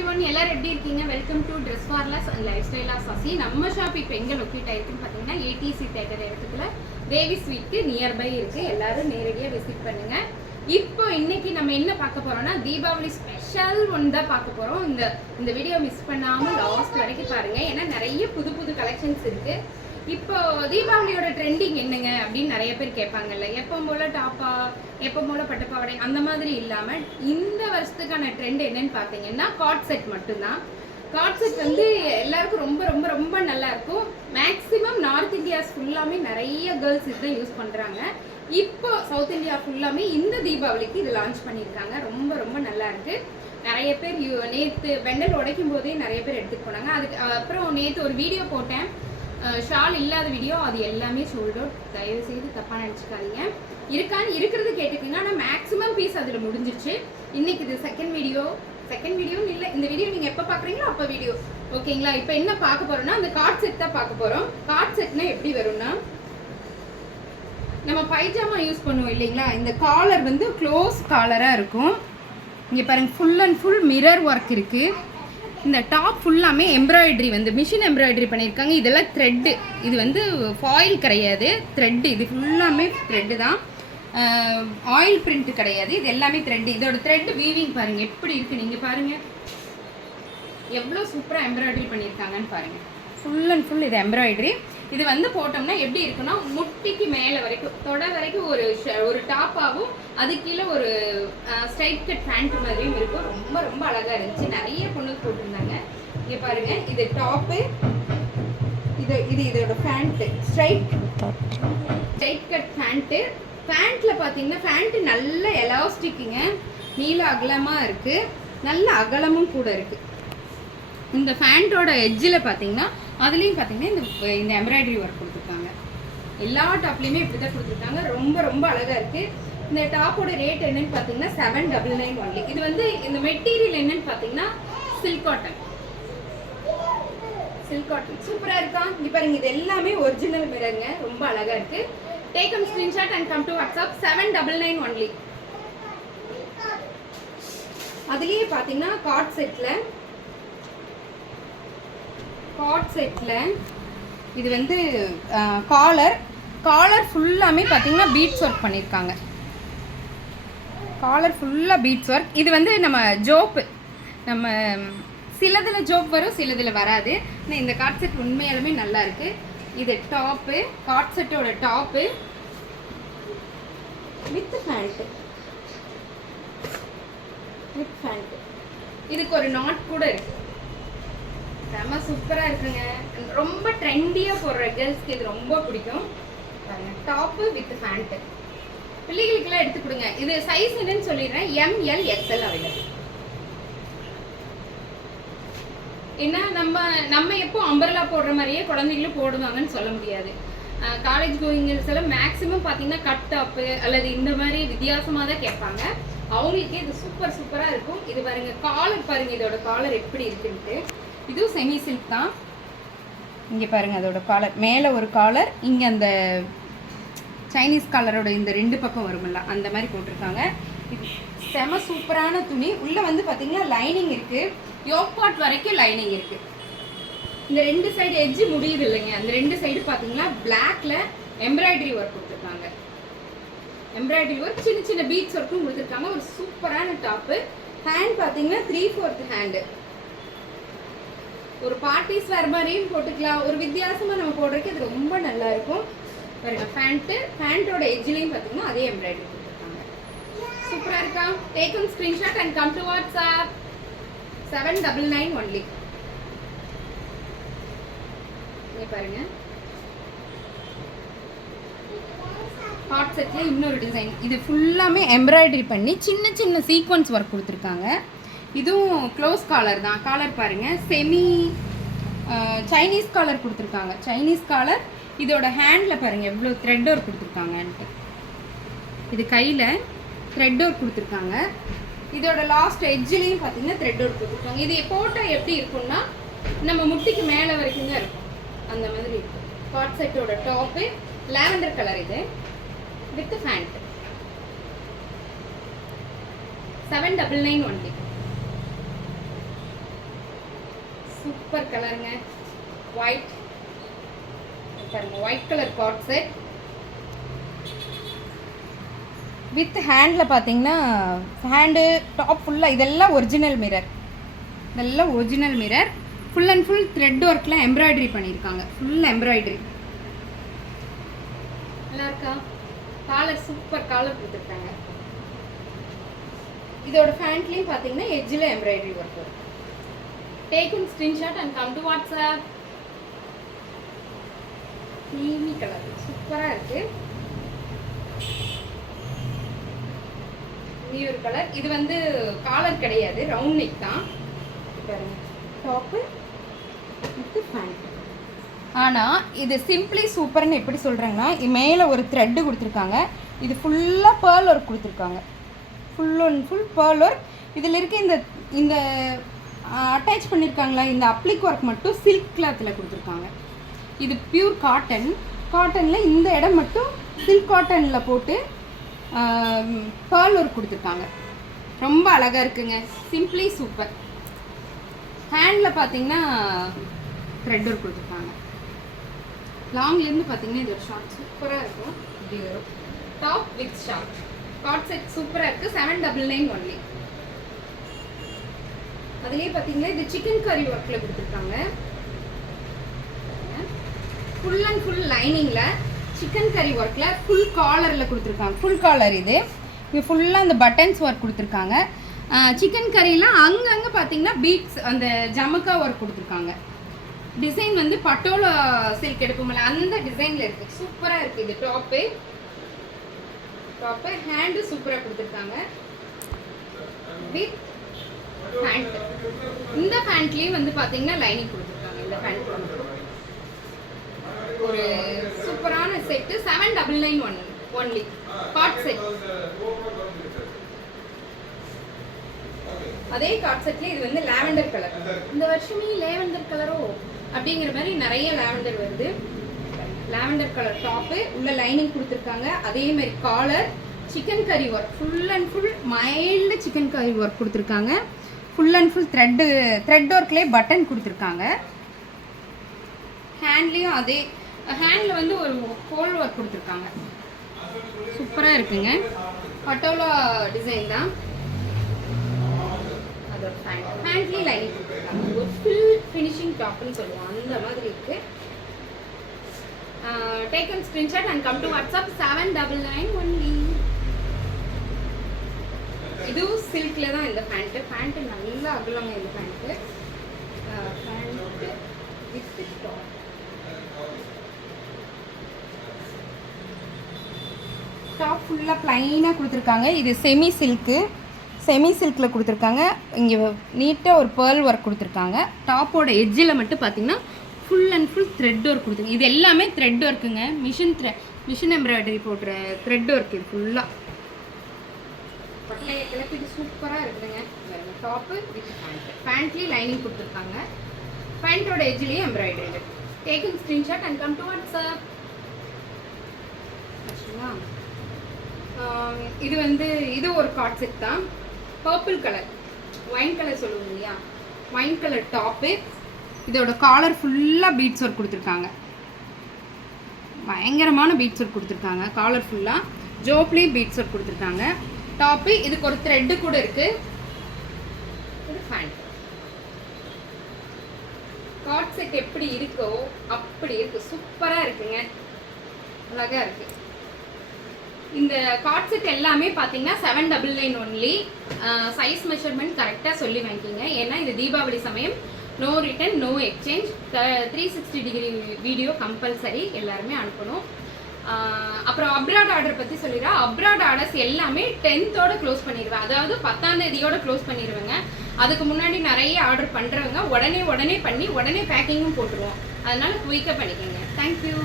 Every one எல்லாரும் எப்படி இருக்கீங்க? Welcome to dress for less and life ஸ்டைலா சசி நம்ம ஷாப் இப்போ எங்கே லொக்கேட் ஆயிருக்குன்னு பார்த்தீங்கன்னா ஏடிசி தேட்டர் இடத்துல தேவி ஸ்வீட்க்கு நியர்பை இருக்குது எல்லாரும் நேரடியாக விசிட் பண்ணுங்கள் இப்போ இன்னைக்கு நம்ம என்ன பார்க்க போறோம்னா தீபாவளி ஸ்பெஷல் ஒன் தான் பார்க்க போகிறோம் இந்த இந்த வீடியோ மிஸ் பண்ணாமல் லாஸ்ட் வரைக்கும் பாருங்கள் ஏன்னா நிறைய புது புது கலெக்ஷன்ஸ் இருக்குது இப்போ தீபாவளியோட ட்ரெண்டிங் என்னங்க அப்படின்னு நிறைய பேர் கேட்பாங்கல்ல. எப்போ போல டாப்பா எப்போ போல பட்டுப்பாவடை அந்த மாதிரி இல்லாம இந்த வருஷத்துக்கான ட்ரெண்ட் என்னன்னு பார்த்தீங்கன்னா காட் செட் மட்டும்தான். காட் செட் வந்து எல்லாருக்கும் ரொம்ப ரொம்ப ரொம்ப நல்லா இருக்கும். மேக்ஸிமம் நார்த் இந்தியாஸ் ஃபுல்லாமே நிறைய கேர்ள்ஸ் இதுதான் யூஸ் பண்றாங்க. இப்போ சவுத் இந்தியா ஃபுல்லாமே இந்த தீபாவளிக்கு இது லான்ச் பண்ணியிருக்காங்க. ரொம்ப ரொம்ப நல்லா இருக்கு. நிறைய பேர் நேற்று வெண்டல் உடைக்கும் போதே நிறைய பேர் எடுத்துட்டு போனாங்க. அதுக்கு அப்புறம் நேற்று ஒரு வீடியோ போட்டேன். ஷால் இல்லாத வீடியோ அது எல்லாமே சோல்ட் அவுட் தயவு செய்து தப்பாக நினச்சிக்காதீங்க. இருக்கான்னு இருக்கிறது கேட்டுக்கோங்க. ஆனால் மேக்ஸிமம் பீஸ் அதில் முடிஞ்சிருச்சு. இன்னைக்கு இது செகண்ட் வீடியோ செகண்ட் வீடியோன்னு இல்லை. இந்த வீடியோ நீங்கள் எப்போ பார்க்குறீங்களோ அப்போ வீடியோ ஓகேங்களா இப்போ என்ன பார்க்க போகிறோம்னா அந்த கார்ட் செட் தான் பார்க்க போகிறோம் கார்ட் செட்னா எப்படி வரும்னா நம்ம பைஜாமா யூஸ் பண்ணுவோம் இல்லைங்களா? இந்த காலர் வந்து க்ளோஸ் காலராக இருக்கும். இங்கே பாருங்கள் full and full mirror work இருக்குது இந்த டாப் ஃபுல்லாமே எம்ப்ராய்டரி வந்து மிஷின் எம்ப்ராய்டரி பண்ணியிருக்காங்க. இதெல்லாம் த்ரெட்டு இது வந்து ஃபாயில் கிடையாது. த்ரெட்டு இது ஃபுல்லாமே த்ரெட்டு தான். ஆயில் பிரிண்ட் கிடையாது. இது எல்லாமே த்ரெட்டு இதோட த்ரெட் வீவிங் பாருங்கள் எப்படி இருக்குது நீங்கள் பாருங்கள் எவ்வளோ சூப்பராக எம்ப்ராய்டரி பண்ணியிருக்காங்கன்னு பாருங்கள் ஃபுல் அண்ட் ஃபுல் இது எம்ப்ராய்டரி இது வந்து போட்டோம்னா எப்படி இருக்குன்னா முட்டிக்கு மேலே வரைக்கும் தொட வரைக்கும் ஒரு ஷ- ஒரு டாப்பாகவும் அது கீழே ஒரு ஸ்ட்ரைட் கட் பேண்ட் மாதிரியும் இருக்கும். ரொம்ப ரொம்ப அழகாக இருந்துச்சு. நிறைய பொண்ணுக்கு போட்டிருந்தாங்க. இங்கே பாருங்க இது டாப்பு இது இது இதோட pant straight straight cut pant பேண்ட்டில் பார்த்தீங்கன்னா பேண்ட்டு நல்ல எலாஸ்டிக்குங்க நீல அகலமாக இருக்குது நல்ல அகலமும் கூட இருக்குது இந்த ஃபேண்ட்டோட எட்ஜில் பார்த்தீங்கன்னா அதுலேயும் பார்த்தீங்கன்னா இந்த இந்த எம்ப்ராய்டரி ஒர்க் கொடுத்துருக்காங்க. எல்லா டாப்லேயுமே இப்படி தான் கொடுத்துருக்காங்க. ரொம்ப ரொம்ப அழகாக இருக்குது இந்த டாப்போட ரேட் என்னன்னு பார்த்தீங்கன்னா செவன் டபுள் நைன் ஒன்லி இது வந்து இந்த மெட்டீரியல் என்னன்னு பார்த்தீங்கன்னா சில்க் காட்டன் சில்க் காட்டன் சூப்பராக இருக்கா? இங்கே பாருங்க இது எல்லாமே ஒரிஜினல் மிரருங்க ரொம்ப அழகாக இருக்குது take am screenshot and come to WhatsApp seven double nine only அதுலேயே பார்த்தீங்கன்னா கார்ட் செட்டில் காட் செட்டில் இது வந்து காலர் காலர் ஃபுல்லாமே பார்த்தீங்கன்னா பீட்ஸ் ஒர்க் பண்ணியிருக்காங்க காலர் ஃபுல்லாக பீட்ஸ் ஒர்க் இது வந்து நம்ம ஜோப்பு நம்ம சிலதில் ஜோப் வரும் சிலதில் வராது. ஆனால் இந்த காட் செட் உண்மையாலுமே நல்லா இருக்குது இது டாப்பு காட் செட்டோட top with pant with pant இதுக்கு ஒரு நாட் கூட இருக்குது செம சூப்பரா இருக்குங்க. ரொம்ப ட்ரெண்டியா போடுற கேர்ள்ஸ்க்கு இது ரொம்ப பிடிக்கும். பாருங்க டாப்பு வித் பேண்ட் பிள்ளைகளுக்கெல்லாம் எடுத்து கொடுங்க. இது சைஸ் என்னன்னு சொல்லிடுறேன். எம்எல் எக்ஸ்எல் அவைலபிள் ஏன்னா நம்ம நம்ம எப்போ அம்பர்லா போடுற மாதிரியே குழந்தைகளும் போடுவாங்கன்னு சொல்ல முடியாது. காலேஜ் கோயிங்கர்ஸ் எல்லாம் மேக்ஸிமம் பார்த்தீங்கன்னா கட் டாப்பு அல்லது இந்த மாதிரி வித்தியாசமாக தான் கேட்பாங்க. அவங்களுக்கே இது சூப்பர் சூப்பராக இருக்கும். இது பாருங்க காலர் பாருங்க இதோட காலர் எப்படி இருக்குன்ட்டு. இதுவும் செமி சில்க் தான். இங்கே பாருங்க அதோட காலர் மேலே ஒரு காலர் இங்கே அந்த சைனீஸ் காலரோட இந்த ரெண்டு பக்கம் வரும்ல அந்த மாதிரி போட்டிருக்காங்க. இது செம சூப்பரான துணி. உள்ளே வந்து பார்த்தீங்கன்னா லைனிங் இருக்குது யோக்பார்ட் வரைக்கும் லைனிங் இருக்குது இந்த ரெண்டு சைடு எஜ்ஜு முடியுது இல்லைங்க. அந்த ரெண்டு சைடு பார்த்தீங்கன்னா பிளாக்ல எம்ப்ராய்டரி ஒர்க் கொடுத்துருக்காங்க. எம்ப்ராய்டரி ஒர்க் சின்ன சின்ன பீட்ஸ் ஒர்க்கும் கொடுத்துருக்காங்க. ஒரு சூப்பரான டாப்பு ஹேண்ட் பார்த்தீங்கன்னா த்ரீ ஃபோர்த் ஹேண்டு ஒரு பார்ட்டிஸ் வேறு மாதிரியும் போட்டுக்கலாம். ஒரு வித்தியாசமாக நம்ம போடுறதுக்கு இது ரொம்ப நல்லா இருக்கும். பாருங்க பேண்ட்டு பேண்ட்டோட எஜ்ஜிலையும் பார்த்தீங்கன்னா அதே எம்ப்ராய்டரி கொடுத்துருக்காங்க சூப்பராக இருக்கா? Take one screenshot and come to WhatsApp seven double nine only பாருங்க. ஹாட் செட்டில் இன்னொரு டிசைன் இது ஃபுல்லாமே எம்ப்ராய்டரி பண்ணி சின்ன சின்ன சீக்வன்ஸ் ஒர்க் கொடுத்துருக்காங்க. இதுவும் க்ளோஸ் காலர் தான். காலர் பாருங்கள் செமி சைனீஸ் காலர் கொடுத்துருக்காங்க. சைனீஸ் காலர் இதோட ஹேண்டில் பாருங்கள் எவ்வளோ த்ரெட் ஒர்க் கொடுத்துருக்காங்கன்ட்டு. இது கையில் த்ரெட் ஒர்க் கொடுத்துருக்காங்க. இதோட லாஸ்ட் எட்ஜ்லேயும் பார்த்தீங்கன்னா த்ரெட் ஒர்க் கொடுத்துருக்காங்க. இது போட்டால் எப்படி இருக்கும்னா நம்ம முட்டிக்கு மேலே வரைக்கும் தான் இருக்கும். அந்த மாதிரி இருக்கும். காட் செட்டோட டாப்பு லாவெண்டர் கலர் இது with pant seven double nine one day super கலருங்க ஒயிட் பாருங்க white colour cord set with handle பார்த்தீங்கன்னா ஹேண்டு டாப் ஃபுல்லாக இதெல்லாம் ஒரிஜினல் மிரர் இதெல்லாம் original mirror full and full thread ஒர்க்கில் எம்ப்ராய்டரி பண்ணியிருக்காங்க. ஃபுல் எம்ப்ராய்டரி நல்லா இருக்கா? காலர் சூப்பர் காலர் கொடுத்துருக்காங்க. இதோட ஃபேண்ட்லேயும் பார்த்தீங்கன்னா எஜ்ஜில் எம்ப்ராய்டரி ஒர்க் வரும். Take in screenshot and come to WhatsApp Niemi colour சூப்பராக இருக்குது ஒரு கலர் இது வந்து காலர் கிடையாது. ரவுண்ட் நெக் தான். டாப்பு வித்து பேண்ட் ஆனால் இது சிம்பிளி சூப்பர்னு எப்படி சொல்கிறாங்கன்னா இது மேலே ஒரு த்ரெட்டு கொடுத்துருக்காங்க. இது ஃபுல்லாக பேர்ல் ஒர்க் கொடுத்துருக்காங்க. Full and full pearl work இதில் இருக்க இந்த இந்த அட்டாச் பண்ணியிருக்காங்களா இந்த அப்ளிக் ஒர்க் மட்டும் சில்க் கிளாத்தில் கொடுத்துருக்காங்க. இது பியூர் காட்டன் காட்டனில் இந்த இடம் மட்டும் சில்க் காட்டனில் போட்டு பேர்ல் ஒர்க் கொடுத்துருக்காங்க. ரொம்ப அழகாக இருக்குங்க. சிம்பிளி சூப்பர் ஹேண்டில் பார்த்தீங்கன்னா த்ரெட் ஒர்க் கொடுத்துருக்காங்க. லாங்லேருந்து பார்த்தீங்கன்னா இது ஒரு ஷார்ட் சூப்பராக இருக்கும். இப்படி வரும். Top with short cord set சூப்பராக இருக்குது செவன் டபுள் நைன் ஒன்லி அதுலேயே பார்த்தீங்கன்னா இது சிக்கன் கறி ஒர்க்கில் கொடுத்துருக்காங்க. ஃபுல் அண்ட் ஃபுல் லைனிங்கில் சிக்கன் கறி ஒர்க்கில் ஃபுல் காலரில் கொடுத்துருக்காங்க. ஃபுல் காலர் இது. இது ஃபுல்லாக அந்த பட்டன்ஸ் ஒர்க் கொடுத்துருக்காங்க. சிக்கன் கறியில் அங்கங்கே பார்த்தீங்கன்னா பீட்ஸ் அந்த ஜமக்கா ஒர்க் கொடுத்துருக்காங்க. டிசைன் வந்து பட்டோலா சில்க் எடுப்போம்ல அந்த டிசைனில் இருக்குது சூப்பராக இருக்குது இது டாப்பு டாப்பு ஹேண்டு சூப்பராக கொடுத்துருக்காங்க. வித் பேண்ட் இந்த பேண்ட்லேயும் வந்து பார்த்தீங்கன்னா லைனிங் கொடுத்துருக்காங்க. இந்த பேண்ட் ஒரு சூப்பரான set seven double nine one only cord set அதே காட் செட்ல இது வந்து லாவெண்டர் கலர் இந்த வருஷமே லாவெண்டர் கலரோ அப்படிங்கிற மாதிரி நிறைய லாவெண்டர் வருது. லாவெண்டர் கலர் டாப்பு உள்ள லைனிங் கொடுத்துருக்காங்க. அதே மாதிரி collar chikankari work full and full mild chikankari work கொடுத்துருக்காங்க. Full and full thread thread ஒர்க்லேயே button கொடுத்துருக்காங்க. ஹேண்ட்லேயும் அதே ஹேண்டில் வந்து ஒரு ஹோல் ஒர்க் கொடுத்துருக்காங்க. சூப்பராக இருக்குங்க. பட்டோலா டிசைன் தான். அதோட பேண்ட் பேண்ட்லேயும் லைனிங் கொடுத்துருக்காங்க. ஒரு ஃபுல் ஃபினிஷிங் டாப்னு சொல்லுவோம். அந்த மாதிரி இருக்குது take an screenshot and come to WhatsApp seven double nine only இதுவும் சில்கில் தான் இந்த பேண்ட்டு பேண்ட்டு நல்லா அகலங்க இந்த pant pant with top top ஃபுல்லாக ப்ளைனாக கொடுத்துருக்காங்க. இது செமி சில்க்கு செமி சில்கில் கொடுத்துருக்காங்க. இங்கே நீட்டாக ஒரு பேர்ல் ஒர்க் கொடுத்துருக்காங்க. டாப்போட எட்ஜில் மட்டும் பார்த்தீங்கன்னா full and full thread work கொடுத்துருங்க இது எல்லாமே த்ரெட் ஒர்க்குங்க மிஷின் த்ரெ மிஷின் எம்ப்ராய்டரி போடுற த்ரெட் ஒர்க் இது ஃபுல்லாக பட்டையை கிளப்பி இது சூப்பராக இருக்குதுங்க. டாப்பு வித் பேண்ட் பேண்ட்லேயும் லைனிங் கொடுத்துருக்காங்க. பேண்ட்டோட எஜ்லேயும் embroidery taking screenshot and come to WhatsApp ஆக்சுவலா இது வந்து இது ஒரு காட் செட் தான். பர்பிள் கலர் ஒயின் கலர் சொல்லுவோம் இல்லையா? ஒயின் கலர் டாப்பு இதோட காலர் ஃபுல்லாக பீட்ஸ் ஒர்க் கொடுத்துருக்காங்க. பயங்கரமான பீட்ஸ் ஒர்க் கொடுத்துருக்காங்க. காலர் ஃபுல்லாக ஜோப்லேயும் பீட்ஸ் ஒர்க் கொடுத்துருக்காங்க. டாப்பு இதுக்கு ஒரு த்ரெட்டு கூட இருக்கு. இது ஃபேண்ட் காட் செட் எப்படி இருக்கோ அப்படி இருக்கு. சூப்பராக இருக்குங்க. அழகாக இருக்கு. இந்த காட் செட் எல்லாமே பார்த்தீங்கன்னா seven double nine only size measurement கரெக்டாக சொல்லி வாங்கிக்கிங்க. ஏன்னா இது தீபாவளி சமயம். No return no exchange three sixty degree video compulsory எல்லாருமே அனுப்பணும். அப்புறம் அப்ராட் ஆர்டர் பற்றி சொல்லிடுறேன். அப்ராட் ஆர்டர்ஸ் எல்லாமே டென்த்தோட க்ளோஸ் பண்ணிடுவேன். அதாவது பத்தாம் தேதியோட க்ளோஸ் பண்ணிடுவேங்க. அதுக்கு முன்னாடி நிறைய ஆர்டர் பண்ணுறவங்க உடனே உடனே பண்ணி உடனே பேக்கிங்கும் போட்டுருவோம். அதனால குயிக்காக பண்ணிக்கோங்க. தேங்க்யூ